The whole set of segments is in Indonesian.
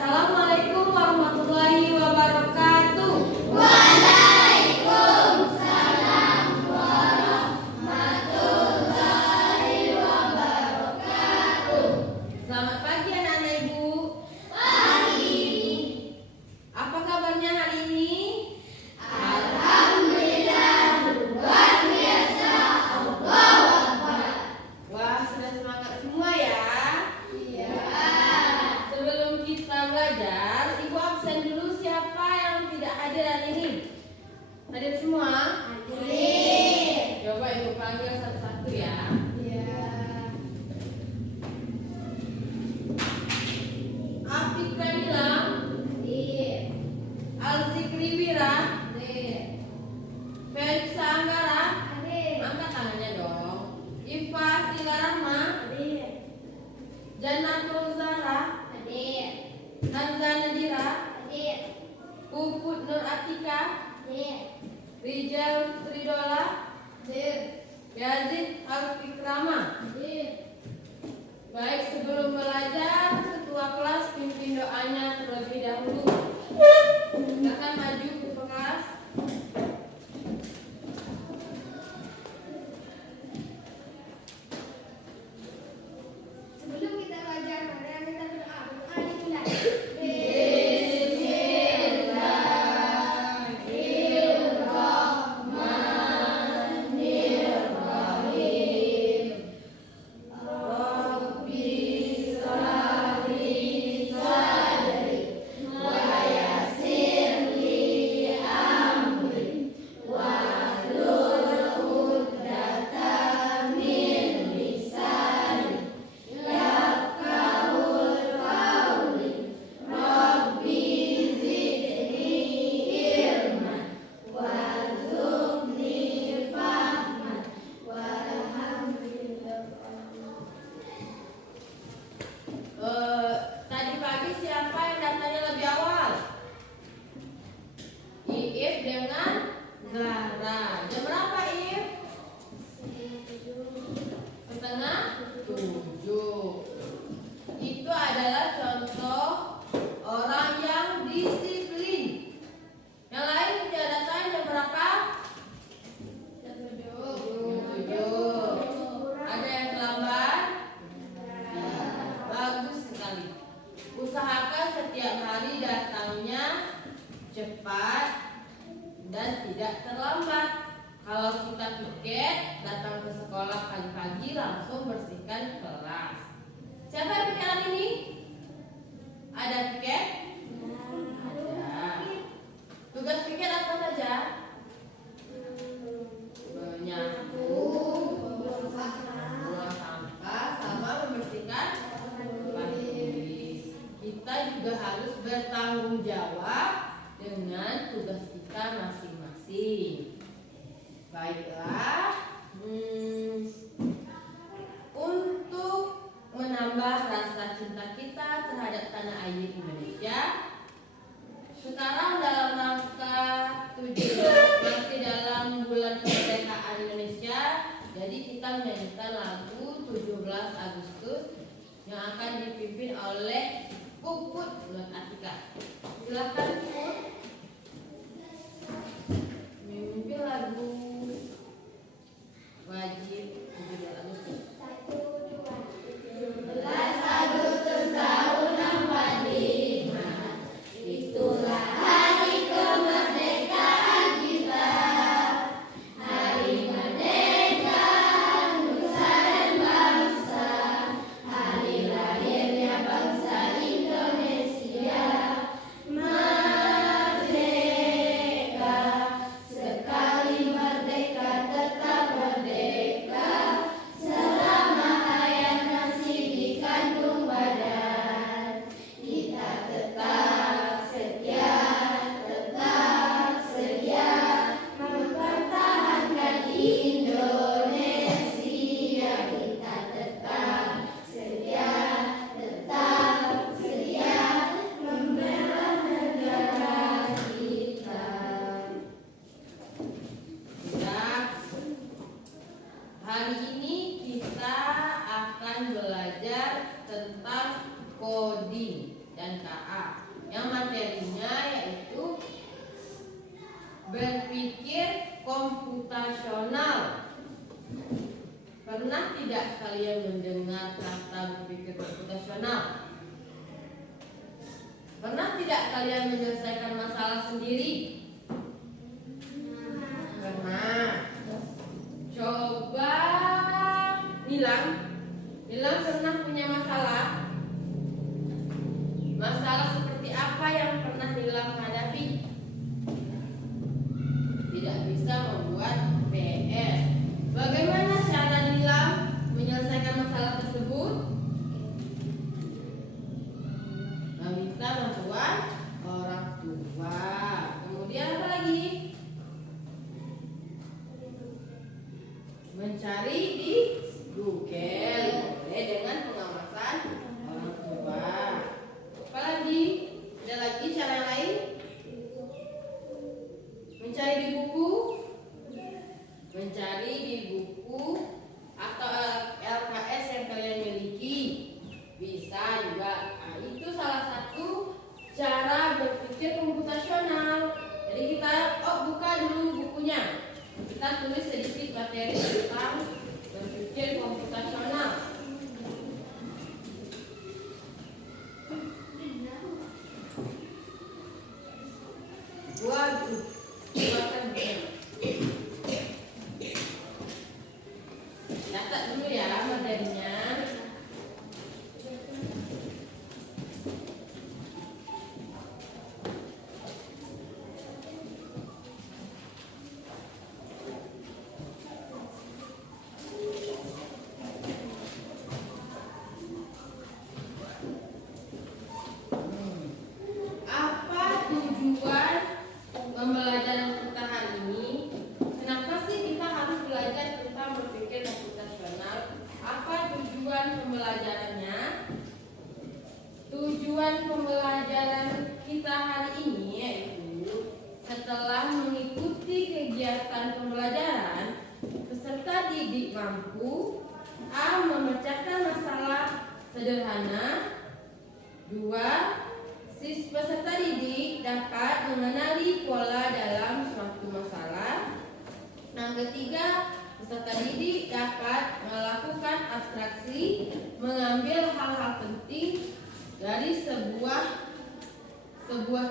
Assalamualaikum warahmatullahi wabarakatuh. Waalaikumsalam warahmatullahi wabarakatuh. Selamat pagi anak-anak ibu. Pagi. Apa kabarnya hari ini? Alhamdulillah luar biasa. Allahu Akbar. Wah, sudah semangat semua ya. Iya. Sebelum kita belajar, ibu absen dulu. Siapa yang tidak hadir hari ini? Hadir semua? Hadir. Coba ibu panggil satu-satu ya. Iya. Afika Nilam, Hadir. Alzikri Wira, Hadir. Felisa Anggara. Hadir. Angkat tangannya dong. Iva Astila Rahma, Hadir. Jannatul Zahra, Hadir. Hanza Nadira, Hadir. Puput Nur Atika, Hadir. Rijal Fridola, Hadir. Yazid Alfikrama. Hadir. Baik, sebelum belajar, ketua kelas pimpin doanya terlebih dahulu. Silakan maju ke kelas. Sebelum kita belajar, mari kita berdoa. Berdoa dimulai. Tadi pagi siapa yang datangnya lebih awal? Iif dengan Zahra. Jam berapa Iif? Setengah 7. Itu adalah contoh orang yang disiplin. Yang lain tidak datang jam berapa? Jam 7. Ada yang terlambat? Bagus sekali. Usahakan setiap hari datangnya cepat dan tidak terlambat. Kalau kita piket, datang ke sekolah pagi-pagi langsung bersihkan kelas. Siapa yang piket hari ini? Ada piket? Ada. Tugas piket apa saja? Menyapu, buang sampah, sama membersihkan baris. Kita juga harus bertanggung jawab dengan tugas kita masing-masing. Baiklah, untuk menambah rasa cinta kita terhadap tanah air Indonesia, sekarang dalam rangka 17 masih dalam bulan kemerdekaan Indonesia, jadi kita menyanyikan lagu 17 Agustus yang akan dipimpin oleh Puput Nur Atika. Silakan Puput memimpin lagu wajib 17 Agustus. 17 Agustus tahun 45, itulah hari kemerdekaan kita. Hari merdeka nusa dan bangsa, hari lahirnya bangsa Indonesia. Merdeka, sekali merdeka tetap merdeka. Selama hayat masih dikandung badan, kita tetap setia mempertahankan Indonesia. Kita tetap setia membela negara kita. Sudah. Hari ini kita akan belajar tentang coding. dan KA. Yang materinya yaitu berpikir komputasional. Pernah tidak kalian mendengar kata berpikir komputasional? Pernah tidak kalian menyelesaikan masalah sendiri? Pernah. Coba Nilam pernah punya masalah? Masalah seperti apa yang pernah Nilam hadapi? Tidak bisa membuat PR. Bagaimana cara Nilam menyelesaikan masalah tersebut? Meminta bantuan orang tua. Kemudian apa lagi? Mencari di Google, boleh dengan pengawasan orang tua. Apalagi? Ada lagi cara lain? Mencari di buku, mencari di buku atau LKS yang kalian miliki, bisa juga. Nah, itu salah satu cara berpikir komputasional. Jadi kita buka dulu bukunya. Kita tulis sedikit materi tentang berpikir komputasional. Waduh, bukan catat dulu ya materinya. Apa tujuan pembelajaran kita hari ini? Kenapa sih kita harus belajar tentang berpikir komputasional? Apa tujuan pembelajarannya? Tujuan pembelajaran kita hari ini yaitu setelah mengikuti kegiatan pembelajaran, peserta didik mampu A. memecahkan masalah sederhana. 2. Peserta didik dapat mengenali pola dalam suatu masalah. Yang ketiga, peserta didik dapat melakukan abstraksi, mengambil hal-hal penting dari sebuah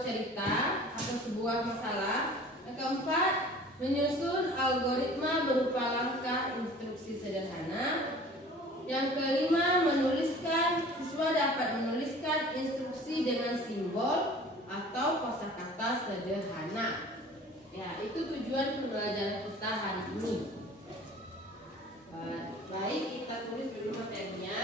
cerita atau sebuah masalah. Yang keempat, menyusun algoritma berupa langkah instruksi sederhana. Yang kelima, siswa dapat menuliskan instruksi dengan simbol atau kosakata sederhana. Ya, itu tujuan pembelajaran kita hari ini. Baik, kita tulis dulu materinya.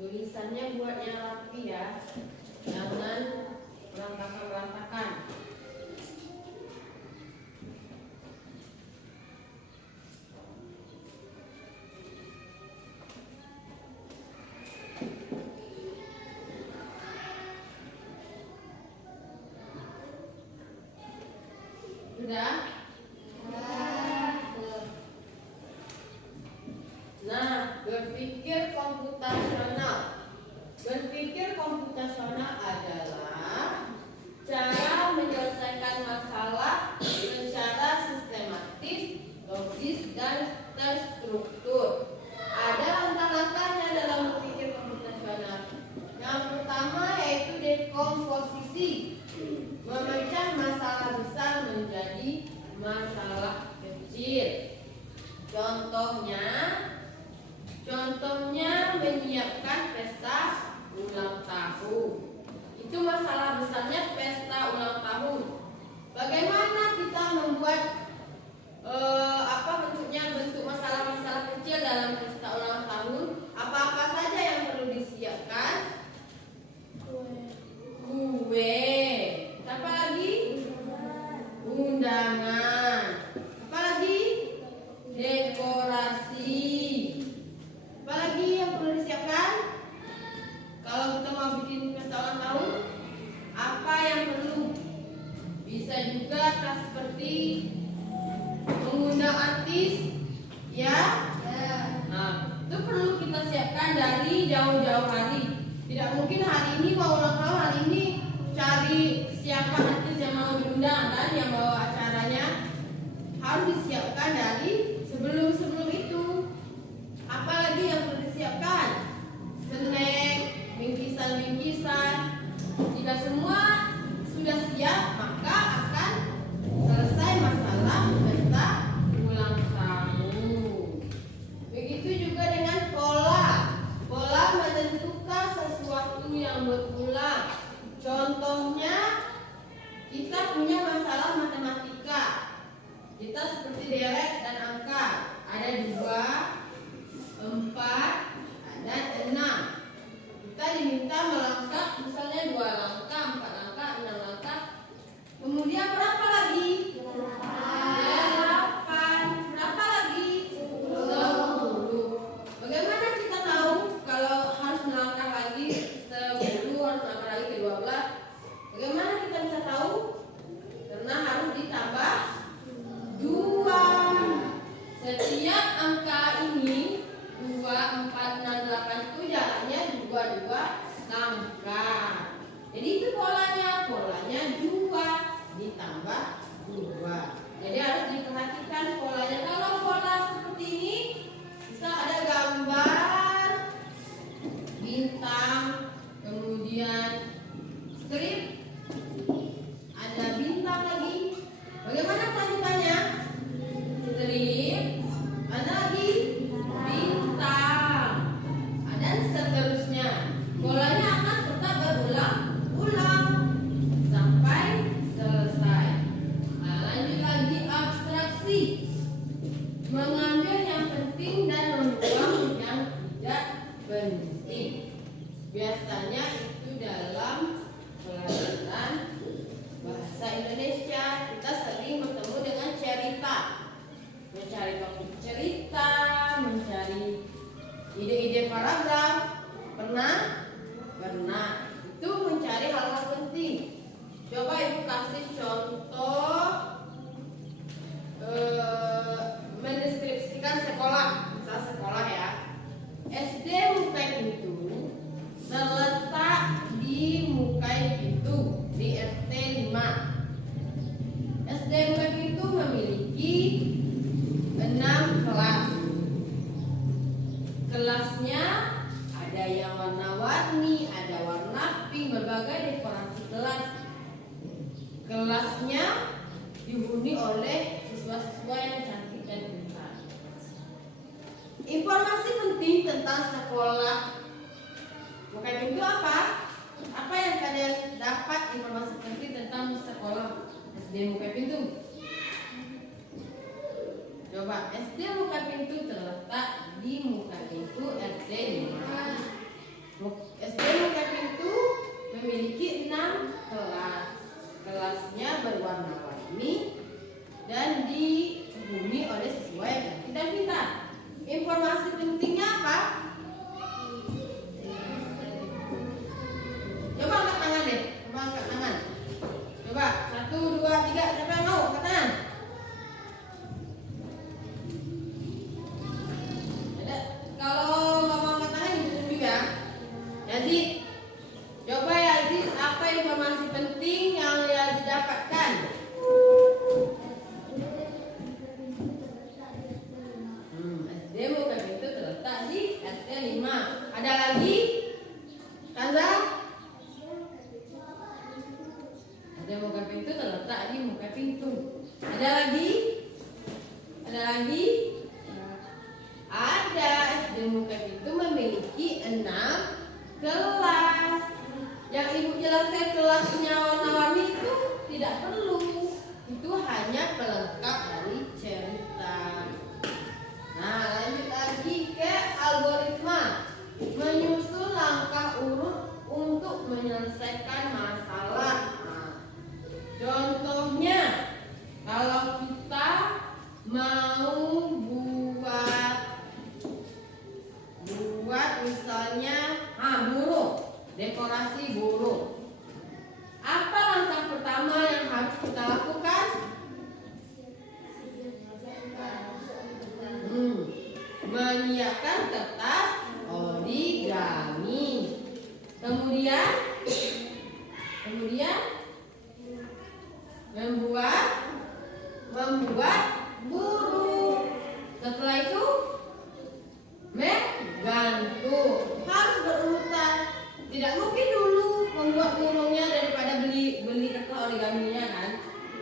Tulisannya buat yang rapi ya, jangan berantakan-berantakan. Sudah? Nah, berpikir komputasional. Berpikir komputasional adalah cara menyelesaikan masalah secara sistematis, logis, dan terstruktur. Ada langkah-langkahnya dalam berpikir komputasional. Yang pertama yaitu dekomposisi, memecah masalah besar menjadi masalah kecil. Contohnya menyiapkan pesta ulang tahun. Itu masalah besarnya pesta ulang tahun. Bagaimana kita membuat bentuk masalah-masalah kecil dalam pesta ulang tahun? Apa-apa saja yang perlu disiapkan? jauh-jauh hari. Tidak mungkin hari ini mau ulang tahun, hari ini cari siapa artis yang mau diundang dan yang bawa acaranya harus disiapkan dari sebelum itu. Apalagi yang perlu disiapkan? Snack, bingkisan-bingkisan. Jika semua sudah siap, maka akan selesai masalah pesta ulang tahun. Begitu juga dengan pola. Pola menentukan sesuatu yang berulang. Contohnya, kita punya masalah matematika. Kita seperti deret dan angka. Ada 2, 4, dan 6. Kita diminta melangkah misalnya 2 langkah, 4 langkah, 6 langkah. Kemudian berapa lagi? 8. Berapa lagi? 10. Bagaimana kita tahu kalau harus melangkah lagi 10, harus melangkah lagi ke 12? Bagaimana kita bisa tahu? Karena harus ditambah 2. Setiap angka ini 2, 4, 6, 8 itu jalannya 2 langkah. Jadi itu polanya 2 ditambah 2. Jadi harus diperhatikan polanya. Kalau pola seperti ini, bisa ada gambar bintang, kemudian strip, ada bintang lagi. Bagaimana kelanjutannya? Strip, ada lagi bintang, dan seterusnya. Polanya akan tetap berulang-ulang sampai selesai. Nah, lanjut lagi abstraksi. Mengambil yang penting dan membuang yang tidak penting. Biasanya itu dalam pelajaran bahasa Indonesia kita sering bertemu dengan cerita. Mencari topik cerita, mencari ide-ide paragraf. Pernah? Itu mencari hal-hal penting. Coba Ibu kasih contoh mendeskripsikan sekolah. Misal sekolah ya. SD Mukai Pintu terletak di Mukai Pintu di RT 5. SD Mukai Pintu memiliki 6 kelas. Kelasnya ada yang warna-warni, ada warna pink, berbagai dekorasi kelas. Kelasnya dihuni oleh siswa-siswa yang cantik dan pintar. Informasi penting tentang sekolah Mukai Pintu apa? Apa yang kalian dapat informasi penting tentang sekolah SD Mukai Pintu? Coba, SD Mukai Pintu terletak di Mukai Pintu RT 5. SD Mukai Pintu memiliki 6 kelas. Kelasnya berwarna-warni dan dihuni oleh siswa yang cantik dan pintar. Informasi pentingnya apa? Coba angkat tangan deh. Coba angkat tangan. Coba 1, 2, 3. Siapa yang mau angkat tangan? Kalau nggak mau angkat tangan dihitung juga. Yazid, coba Yazid, apa informasi penting yang Yazid dapatkan? SD Mukai Pintu terletak di RT 5. Ada lagi? Kanza? SD Mukai Pintu terletak di Mukai Pintu. Ada lagi? Ada lagi? Ada. SD Mukai Pintu memiliki 6 kelas. Yang Ibu jelaskan kelasnya warna-warni itu tidak perlu. Itu hanya pelengkap dari cerita. Nah, lanjut lagi ke algoritma. Menyusun langkah urut untuk menyelesaikan masalah. Nah, contohnya, kalau kita mau buat misalnya burung, dekorasi burung. Apa langkah pertama yang harus kita lakukan? Menyiapkan kertas origami. kemudian membuat burung. Setelah itu menggantung. Harus berurutan. Tidak mungkin dulu membuat burungnya daripada beli kertas origaminya kan.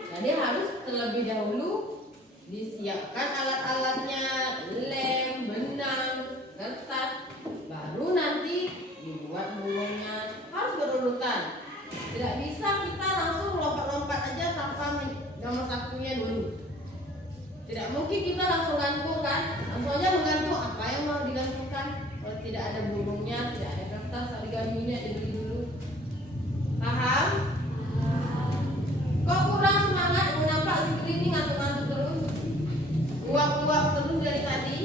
Jadi harus terlebih dahulu disiapkan alat-alatnya, lem, benang, kertas, baru nanti dibuat burungnya. Harus berurutan. Tidak bisa kita langsung lompat-lompat aja tanpa nomor satunya dulu. Tidak mungkin kita langsung gantung kan? Langsung aja menggantung apa yang mau digantungkan. Kalau tidak ada burungnya, tidak ada kertas origaminya, dibeli dulu. Paham? Kok kurang semangat? Kenapa seperti ini ngantuk-ngantuk terus? Uap-uap terus dari tadi.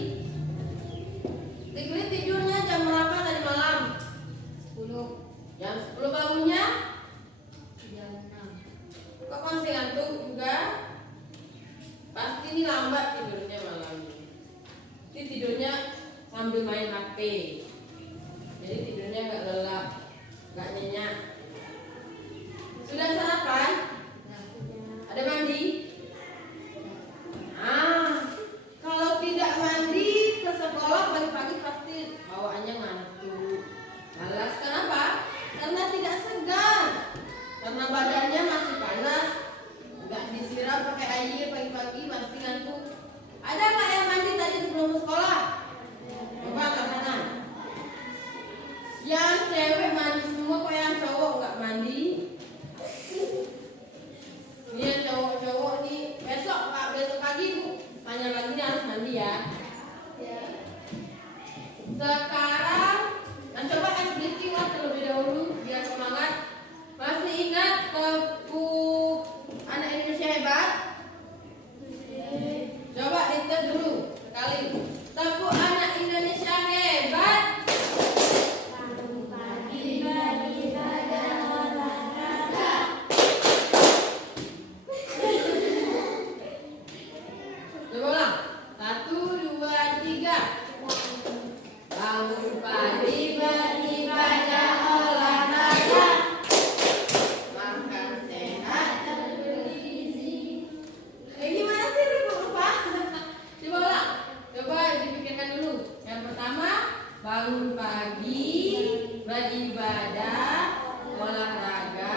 Zikri tidurnya jam berapa tadi malam? 10. Jam 10 bangunnya? Jam 6. Kok masih ngantuk juga? Pasti ini lambat tidurnya malam ini. Ini tidurnya sambil main HP. Jadi tidurnya gak lelap, gak nyenyak. Sudah sarapan? Ada mandi? Kalau tidak mandi ke sekolah pagi-pagi pasti bawaannya ngantuk. Malas kenapa? Karena tidak segar. Karena badannya masih panas. Nggak disiram pakai air pagi-pagi masih ngantuk. Ada nggak yang mandi tadi sebelum ke sekolah? Coba angkat tangan. Yang cewek mandi semua, kok yang cowok nggak mandi? Ini yang cowok-cowok nih besok pagi Bu tanya lagi nih harus mandi ya. Sekarang coba es blinking lah terlebih dahulu biar semangat. Masih ingat buku Anak Indonesia Hebat? Coba dites dulu sekali. Tepuk Anak Indonesia Hebat. Coba ulang. 1, 2, 3. Bangun pagi beribadah olahraga. Makan sehat dan bergizi. Gimana sih lupa? Coba ulang. Coba dipikirkan dulu. Yang pertama, bangun pagi beribadah olahraga.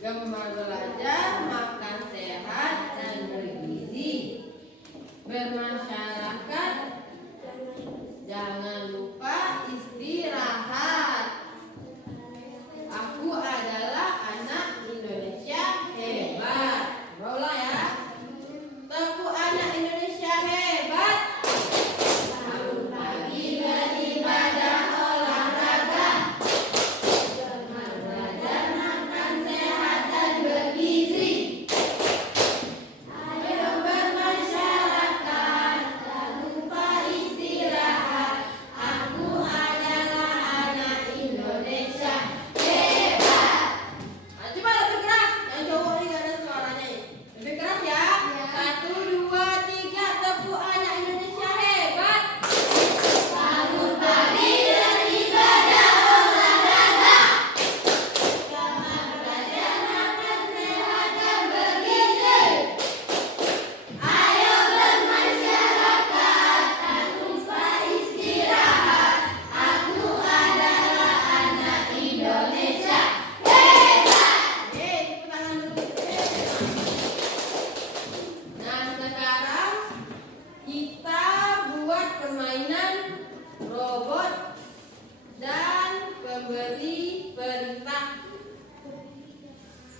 Gemar belajar, makan sehat dan bergizi. Bermasyarakat, jangan lupa istirahat. Aku adalah anak Indonesia hebat. Ulang ya. Tepuk Anak Indonesia Hebat. Bangun pagi beribadah olahraga. Gemar belajar, makan sehat dan bergizi. Ayo bermasyarakat, tak lupa istirahat. Aku adalah anak Indonesia hebat. Coba lebih keras. Yang cowok ini gak ada suaranya. Lebih keras ya. 1, 2, 3. Tepuk Anak Indonesia Hebat. Bangun pagi beribadah olahraga. Gemar belajar, makan sehat dan bergizi. Ayo bermasyarakat, tak lupa istirahat. Aku adalah anak Indonesia hebat. Tepuk tangan dulu. Nah, sekarang kita buat permainan robot dan pemberi perintah.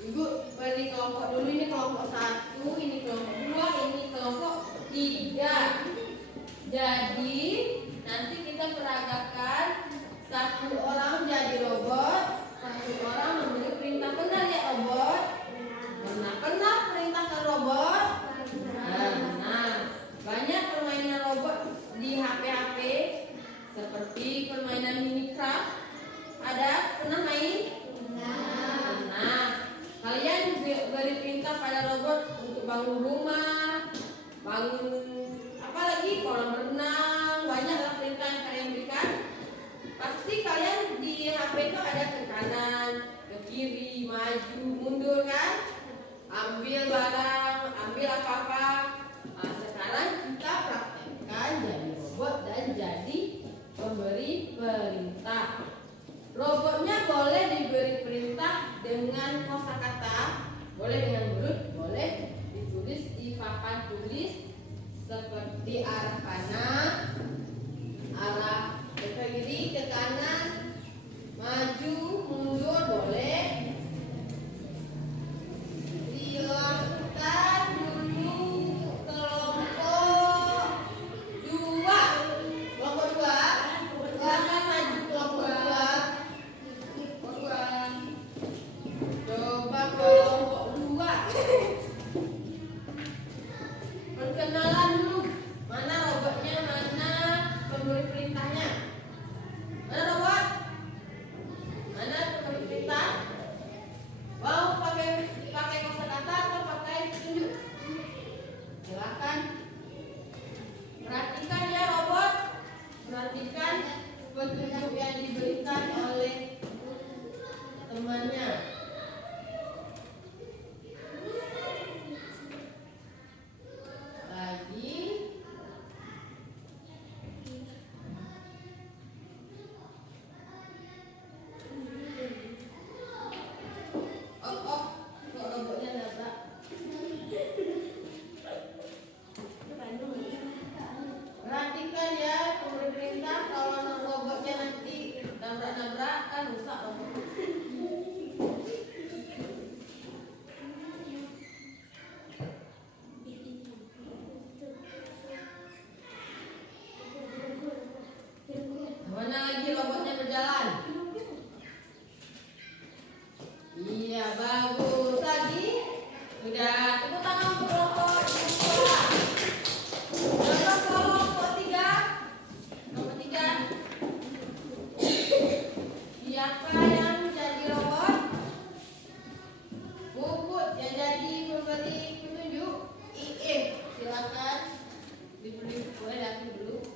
Ibu beri kelompok dulu, ini kelompok 1, ini kelompok 2, ini kelompok 3. Jadi nanti kita peragakan, 1 orang jadi robot, 1 orang memberi perintah. Benar ya robot? Pernah perintahkan robot? Nah, banyak permainan robot di HP-HP seperti permainan Minecraft. Ada? Pernah main? Pernah. Kalian beri perintah pada robot untuk bangun rumah, bangun apa lagi, kolam renang. Banyaklah perintah yang kalian berikan. Pasti boleh dengan huruf, boleh ditulis di papan tulis seperti arah kanan, arah ke kiri, ke kanan, maju, mundur, boleh. Silakan dulu kelompok 2. Kelompok 2, silakan maju kelompok 2. Coba kelompok 2. Perkenalan dulu. Mana robotnya, mana pemberi perintahnya? Mana robot? Mana pemberi perintah? Mau pakai kosakata atau pakai petunjuk? Silakan. Perhatikan ya robot. Perhatikan petunjuk yang diberikan oleh temannya. Lagi. Kok robotnya nabrak? Perhatikan ya pemberi perintah, kalau robotnya nanti nabrak-nabrak kan rusak robot. Mana lagi robotnya berjalan? Iya, bagus. Tadi udah. Tepuk tangan untuk robot. Coba kelompok 3. Kelompok 3. Siapa yang jadi robot? Puput yang jadi pemberi petunjuk. IE, silakan diberi, boleh datang dulu.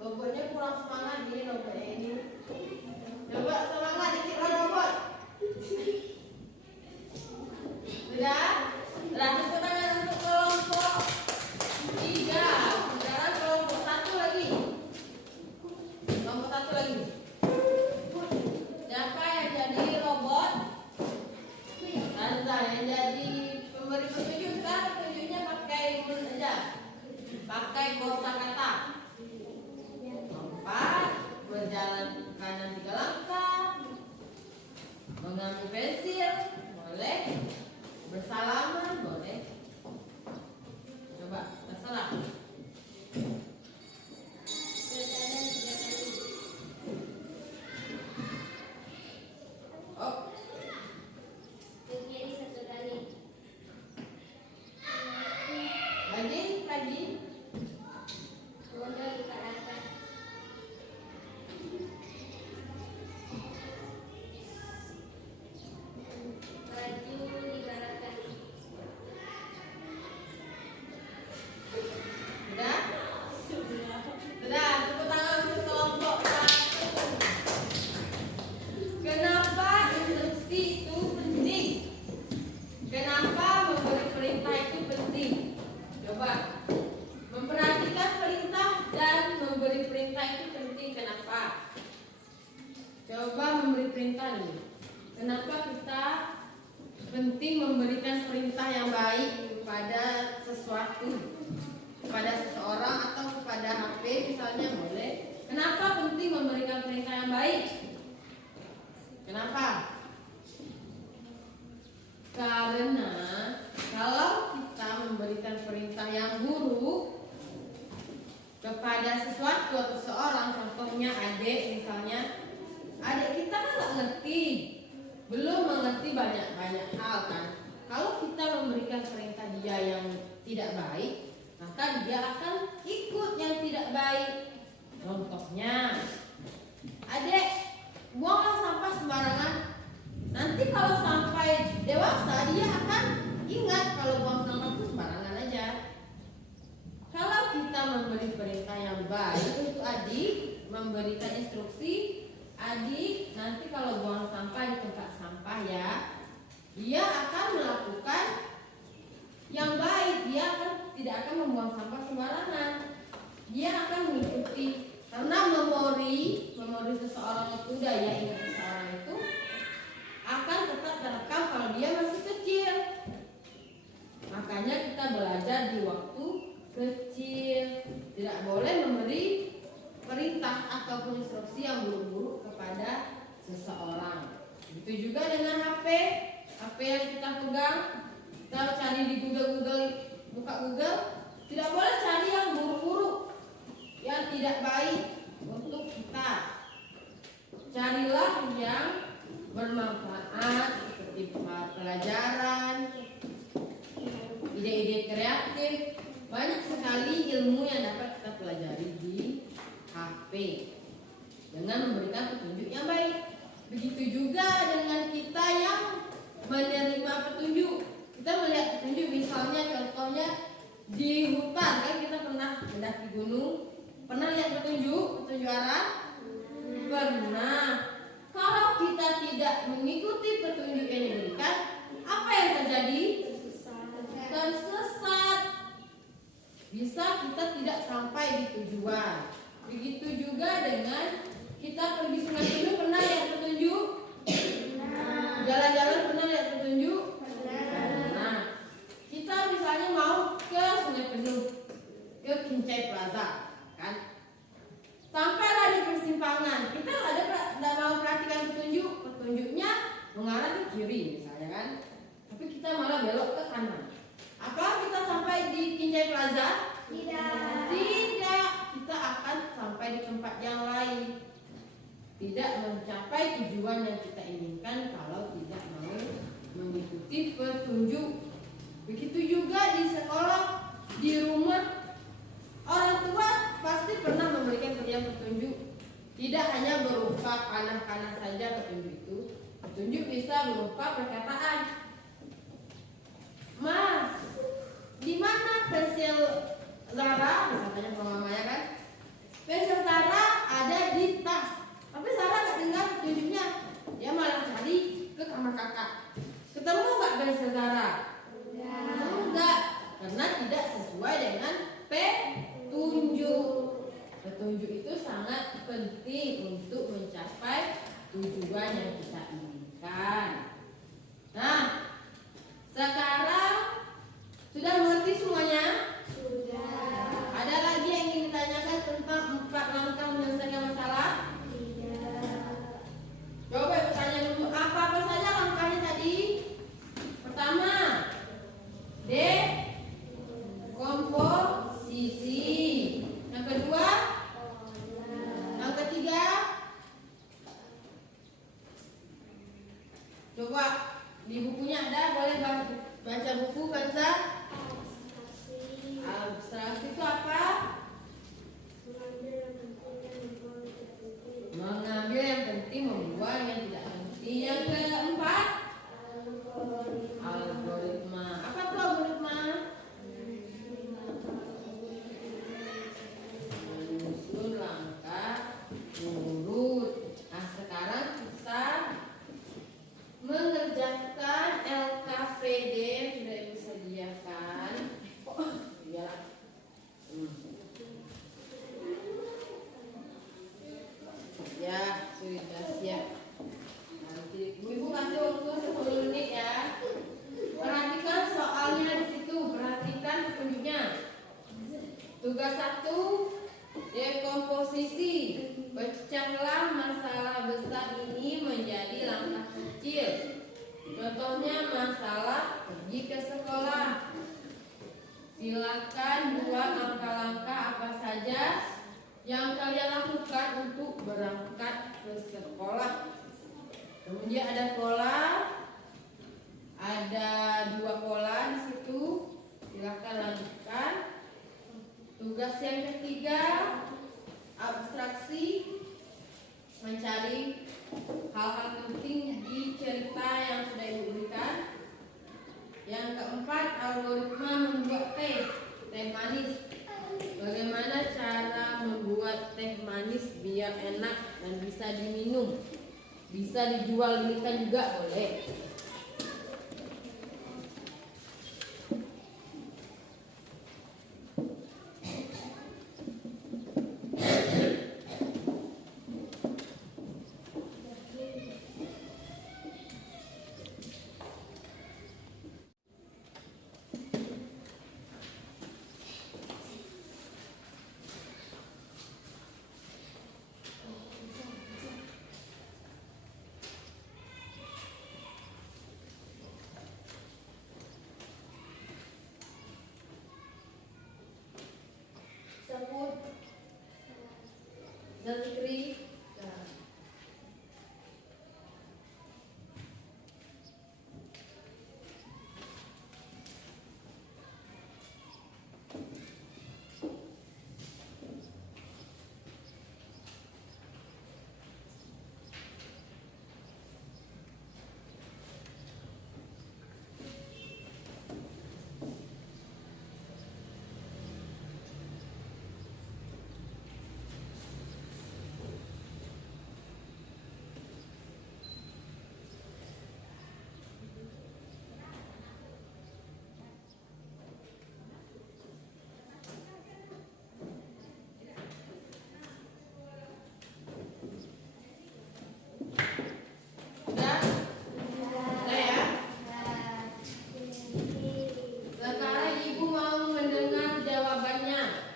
Robotnya kurang semangat nih robotnya ini. Coba semangat dikit robot. Sudah? Tepuk tangan untuk kelompok 3. Sekarang kelompok 1 lagi. Kelompok 1 lagi. Siapa yang jadi robot? Tanta yang jadi pemberi petunjuk. Sekarang petunjuknya pakai huruf saja. Pakai kosakata. Berjalan kanan 3 langkah, mengambil pensil, boleh, bersalaman, boleh. Coba, terserah. Berjalan 3 kali. Oh, Ke kiri 1 kali. lagi. Mundur 4 langkah. Maju 5 langkah. Sudah? Sudah, tepuk tangan untuk kelompok 1. Kenapa instruksi itu penting? Kenapa memberi perintah itu penting? Coba, memperhatikan perintah dan memberi perintah itu penting. Kenapa? Coba memberi perintah dulu. Kenapa kita penting memberikan perintah yang baik kepada sesuatu, kepada seseorang atau kepada HP misalnya, boleh. Kenapa penting memberikan perintah yang baik? Kenapa? Karena kalau kita memberikan perintah yang buruk kepada sesuatu atau seseorang, contohnya adik misalnya, adik kita kan nggak ngerti, belum mengerti banyak hal kan. Kalau kita memberikan perintah dia yang tidak baik, maka dia akan ikut yang tidak baik. Contohnya, adik, buanglah sampah sembarangan. Nanti kalau sampai dewasa dia akan ingat kalau buang sampah itu sembarangan aja. Kalau kita memberi perintah yang baik untuk adik, memberikan instruksi, adik nanti kalau buang sampah di tempat sampah ya, dia akan melakukan yang baik. Dia tidak akan membuang sampah sembarangan. Dia akan mengikuti, karena memori seseorang itu, daya ingat seseorang itu akan tetap terekam kalau dia masih kecil. Makanya kita belajar di waktu kecil. Tidak boleh memberi perintah ataupun instruksi yang buruk-buruk kepada seseorang. Begitu juga dengan HP yang kita pegang. Kita cari di buka Google, tidak boleh cari yang buruk-buruk, yang tidak baik untuk kita. Carilah yang bermanfaat seperti pelajaran, ide-ide kreatif. Banyak sekali ilmu yang dapat kita pelajari di HP dengan memberikan petunjuk yang baik. Begitu juga dengan kita yang menerima petunjuk. Kita melihat petunjuk, misalnya contohnya di hutan, kan kita pernah mendaki gunung, pernah lihat petunjuk arah? Pernah. Kalau kita tidak mengikuti petunjuk yang diberikan, apa yang terjadi? Tersesat. Bisa kita tidak sampai di tujuan. Begitu juga dengan kita pergi Sungai Penuh, pernah lihat petunjuk? Jalan-jalan pernah lihat petunjuk? Nah, kita misalnya mau ke Sungai Penuh, ke Kincai Plaza, kan? Sampailah di persimpangan, kita tidak mau perhatikan petunjuknya mengarah ke kiri misalnya, kan? Tapi kita malah belok ke kanan. Apa kita sampai di Kincai Plaza? Tidak, kita akan sampai di tempat yang lain. Tidak mencapai tujuan yang kita inginkan kalau tidak mau mengikuti petunjuk. Begitu juga di sekolah, di rumah. Orang tua pasti pernah memberikan petunjuk. Tidak hanya berupa panah-panah saja petunjuk itu. Petunjuk bisa berupa perkataan. Mas, di mana pensil Zara? Misalnya sama mamanya, kan? Pensil Zara ada di tas. Tapi Zara nggak dengar petunjuknya. Dia malah cari ke kamar kakak. Ketemu nggak pensil Zara? Enggak, karena tidak sesuai dengan petunjuk. Petunjuk itu sangat penting untuk mencapai tujuan yang kita inginkan. Nah, sekarang sudah mengerti semuanya? Sudah. Ada lagi yang ingin ditanyakan tentang 4 langkah menyelesaikan masalah? Coba ibu tanya dulu, apa saja langkahnya tadi? Pertama, dekomposisi. Yang kedua, yang ketiga, coba di bukunya ada, boleh baca buku Kansa. Abstraksi itu apa? Mengambil yang penting, membuang yang tidak penting. Yang keempat, algoritma. Apa tuh algoritma? Menyusun langkah urut. Nah, sekarang kita mengerjakan LKPD yang sudah ibu sediakan. Ya. Ya, sudah siap. Nanti ibu kasih waktu 10 menit ya. Perhatikan soalnya di situ, perhatikan petunjuknya. Tugas 1, dekomposisi. Pecahlah masalah besar ini menjadi langkah kecil. Contohnya masalah pergi ke sekolah. Silakan buat langkah-langkah apa saja yang kalian lakukan untuk berangkat ke sekolah. Kemudian ada pola, ada 2 pola di situ. Silakan lanjutkan. Tugas yang ketiga, abstraksi, mencari hal-hal penting di cerita yang sudah Ibu berikan. Yang keempat, algoritma membuat teh manis. Bagaimana cara membuat teh manis biar enak dan bisa diminum, bisa dijual belikan juga boleh. Sebut Zikri. Sudah? Sudah ya? Sekarang Ibu mau mendengar jawabannya.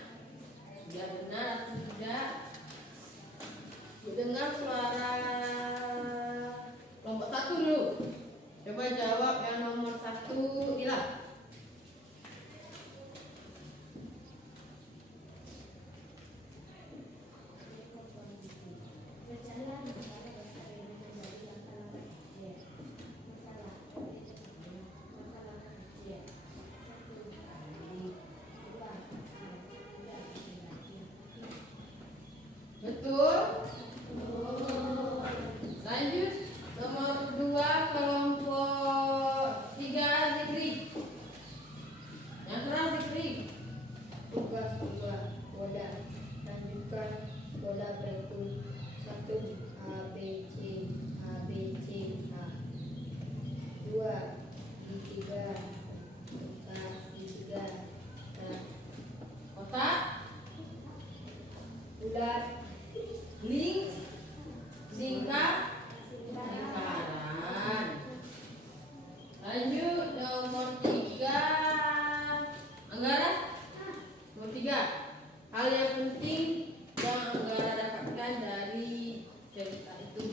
Sudah benar atau tidak? Ibu dengar suara kelompok 1 dulu. Coba jawab yang nomor 1, Ila. Betul? Lanjut. Nomor 2, kelompok 3, Zikri. Yang keras, Zikri. Tugas 2 bola. Lanjutkan bola berikut 1 A B C A B C A. 2 D3 kotak D3 Kotak, bulat link, lingkaran. Lanjut nomor 3, Anggara. Nomor 3, hal yang penting yang Anggara dapatkan dari cerita itu.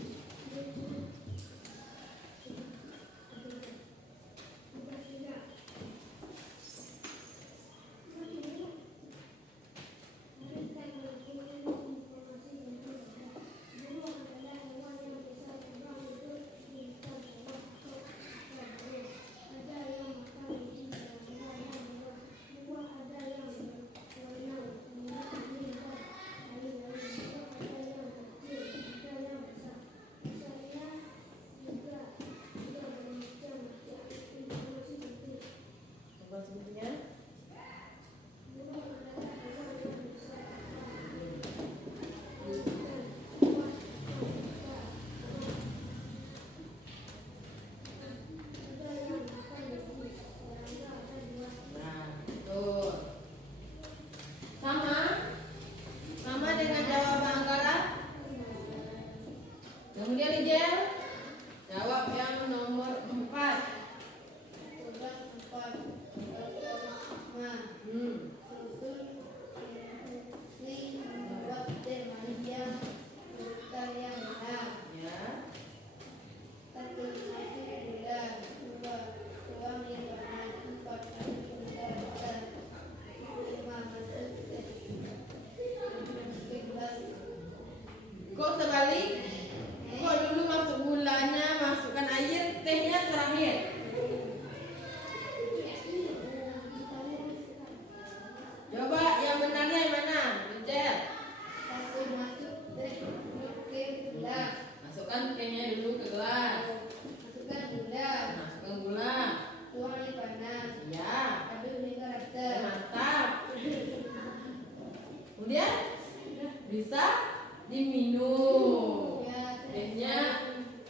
diminum. Tehnya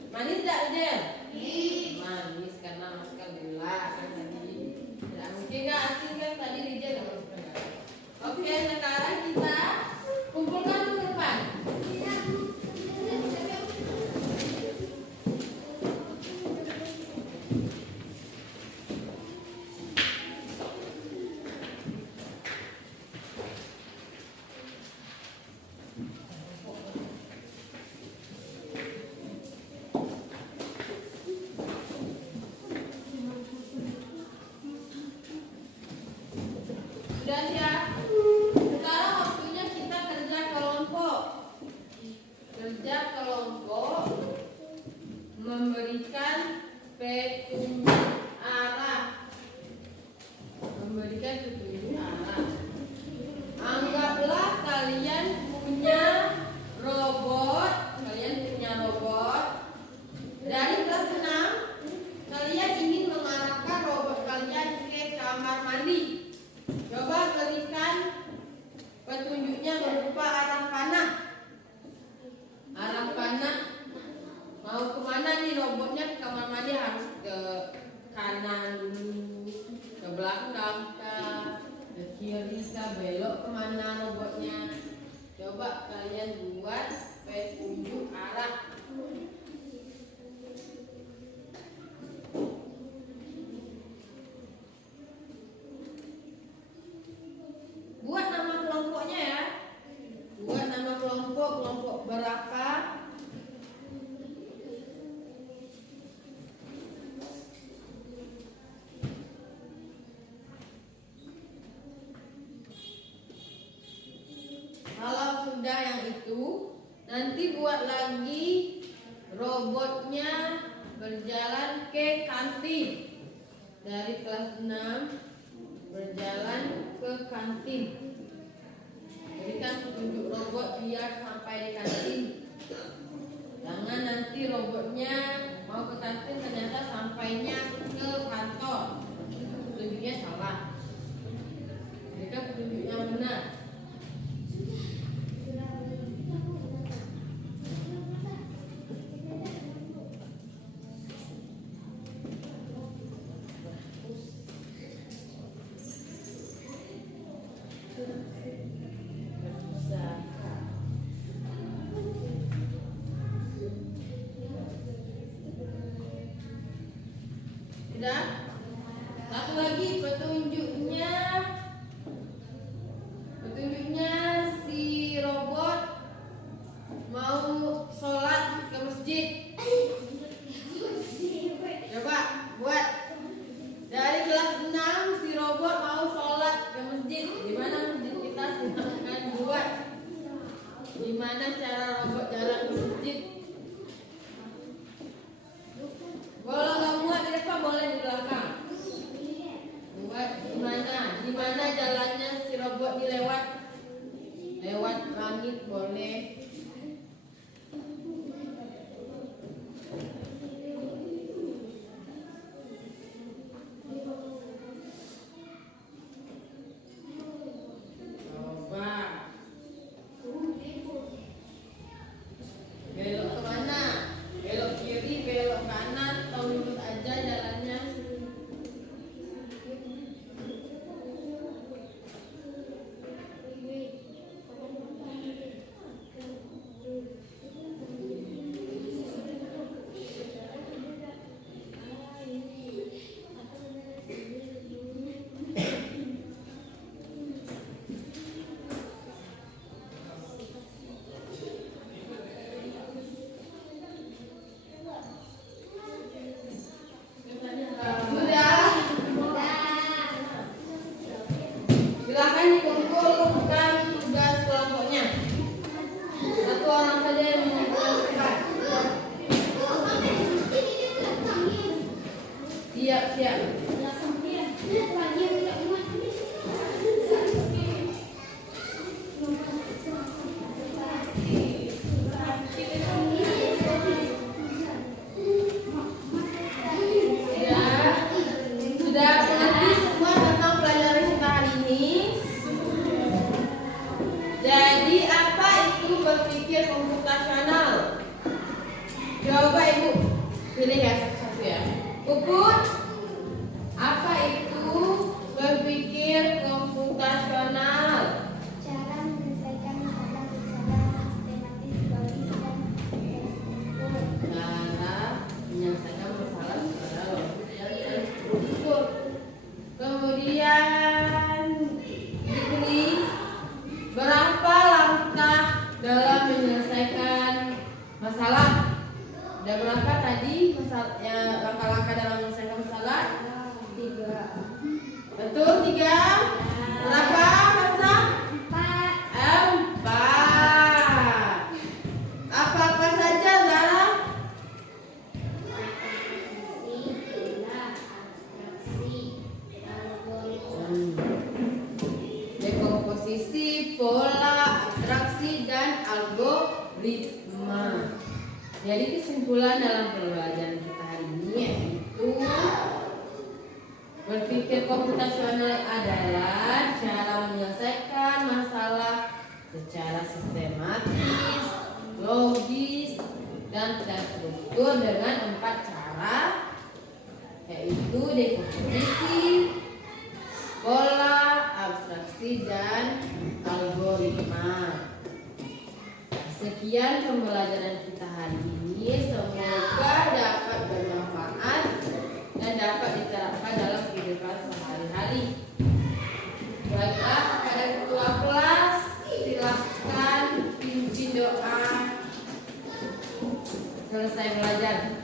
manis tak Rijal? Manis karena masukkan gula kan tadi. Tidak mungkin nggak asin kan tadi Rijal nggak masukkan gula. Oke, sekarang kita kumpulkan ke depan. Sudah siap? Sekarang waktunya kita kerja kelompok. Kerja kelompok memberikan petunjuk arah. Memberikan petunjuk arah. Anggaplah kalian punya robot. Dari kelas 6, kalian ingin mengarahkan robot kalian ke kamar mandi. Coba berikan petunjuknya berupa arah panah. Arah panah mau kemana nih robotnya? Ke kamar mandi harus ke kanan dulu, ke belakang kah, ke kiri kah, belok kemana robotnya? Coba kalian buat petunjuk arah. Buat nama kelompoknya ya. Buat nama kelompok berapa? Kalau sudah yang itu, nanti buat lagi robotnya berjalan ke kantin. Dari kelas 6 berjalan ke kantin. Berikan petunjuk robot biar sampai di kantin. Jangan nanti robotnya mau ke kantin ternyata sampainya ke kantor. Petunjuknya salah. Berikan petunjuk yang benar. Sudah? Satu lagi petunjuknya si robot mau sholat ke masjid. Coba buat. Dari kelas 6 si robot mau sholat ke masjid. Gimana masjid kita? Silahkan buat. Gimana cara robot jalan ke masjid? Kalau nggak muat di depan boleh di belakang. Buat gimana jalannya si robot dilewat? Lewat langit boleh. Coba. Belok kemana? Belok kiri, belok kanan, atau lurus aja jalannya. Silakan dikumpulkan tugas kelompoknya. Satu orang saja yang mengumpulkan. Siap. Sudah mengerti semua tentang pelajaran kita hari ini. Jadi apa itu berpikir Puput, apa itu berpikir komputasional? Cara menyelesaikan masalah secara sistematis, logis, dan terstruktur. Cara menyelesaikan masalah secara logis dan terstruktur. Kemudian ditulis berapa langkah dalam menyelesaikan masalah. Ada berapa tadi langkah-langkah dalam menyelesaikan masalah? 3. Betul, 3. Berapa, Masa? 4. 4. Apa-apa saja, Zara? Dekomposisi, pola, abstraksi, dan algoritma. Jadi kesimpulan dalam pembelajaran kita hari ini yaitu berpikir komputasional adalah cara menyelesaikan masalah secara sistematis, logis, dan terstruktur dengan 4 cara, yaitu dekomposisi, pola, abstraksi, dan algoritma. Sekian pembelajaran kita hari ini. Semoga dapat bermanfaat dan dapat diterapkan dalam kehidupan sehari-hari. Baiklah, kepada ketua kelas, silakan pimpin doa selesai belajar.